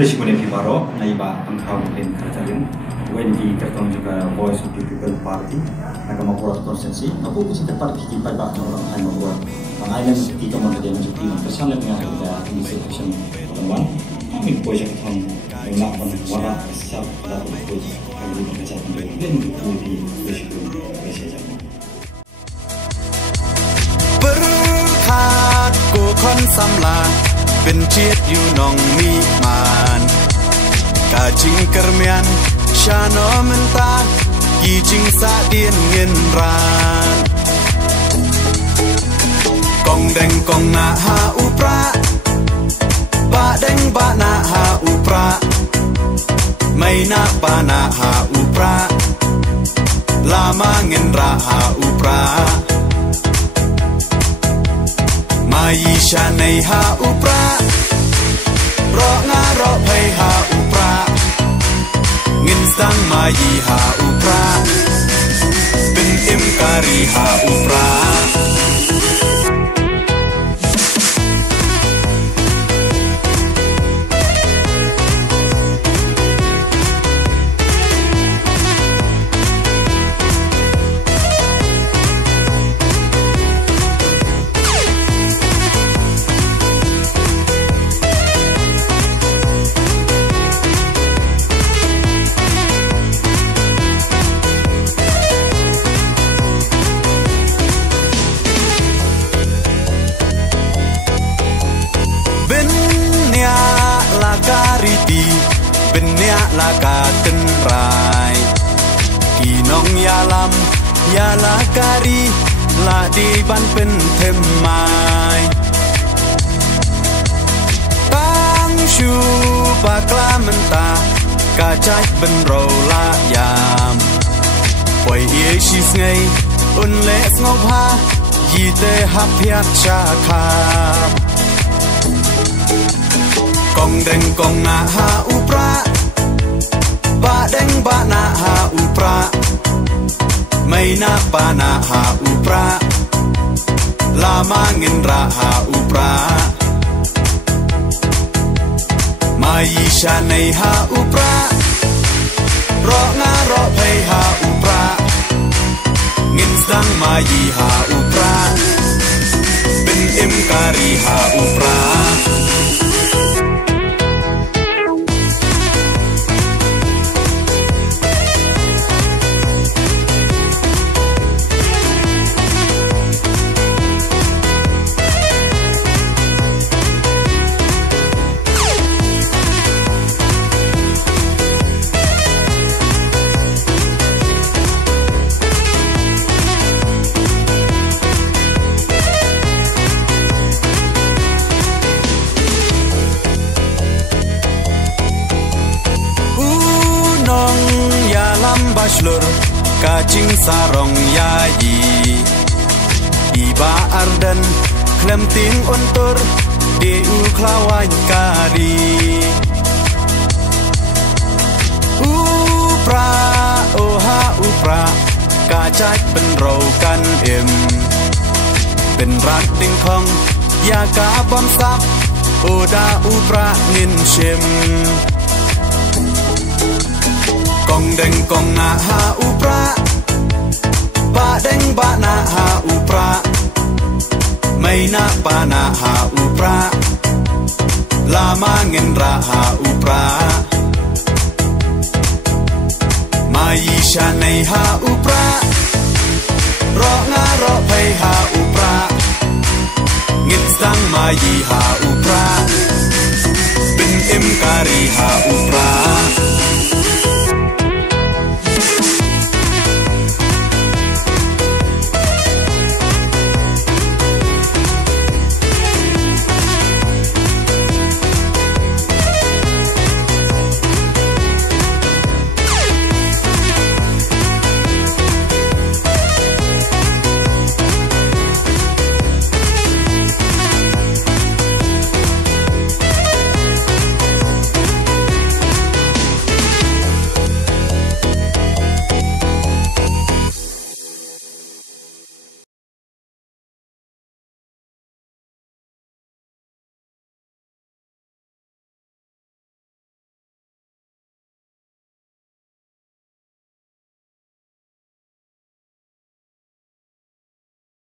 Resikonya Pibaro, naiba pangkau dan kerajaan, WND tertong juga Voice of the People Party, akan membuat konsensi. Apa sih tempat kita pada orang yang membuat pengajian di kamar kerja menjadi bersama dengan ada institusi pertemuan. Kami projek yang melakukan warna siap dalam projek kami bekerja dan di resiko resiko. Berkat ku kon samla. เป็นเชียดอยู่น้องมีมันกาจิงกระเมียนชาโนมันตากี่จิงสะเดียนเงินรานกองแดงกองนาหาอุปราบะแดงบะนาหาอุปราไม่นาปานาหาอุปราลามาเงินราหาอุปรามายีชาในหาอุปรารองารอภัยหาอุปราเงินสังมายีหาอุปราเป็นเอ็มการีหาอุปรา เป็นเนียลากาตึนรายกี่น้องยาลำยาลาการีลาดีบันเป็นเทมไม้ตั้งชูปากลามันตากาใจเป็นเราละยามปล่อยเอชิสไงอุ่นเล็กงบฮายีเตหับเพียชาคากองแดงกองนาหาอุปราบะแดงบะนาหาอุปราไม่นาปานาหาอุปราลามาเงินราหาอุปรามายีชาในหาอุปรารองารอภัยหาอุปราเงินสังมายีหาอุปราเป็นเอ็มการีหาอุปราBachelor kacing sarong yayi Iba ardan klemting ontor Deu klawan kari Upra oha upra Kacakเป็นเรากันเอ็มเป็นรักดิ่งของยากาบอมซับโอดาอุปราเงินเชมกองแดงกองนาหาอุปราบะแดงบะนาหาอุปราไม่นาปานาหาอุปราลามาเงินราหาอุปรามายีชาในหาอุปรารองารอภัยหาอุปราเงินสังมายีหาอุปราเป็นเอ็มการีหาอุ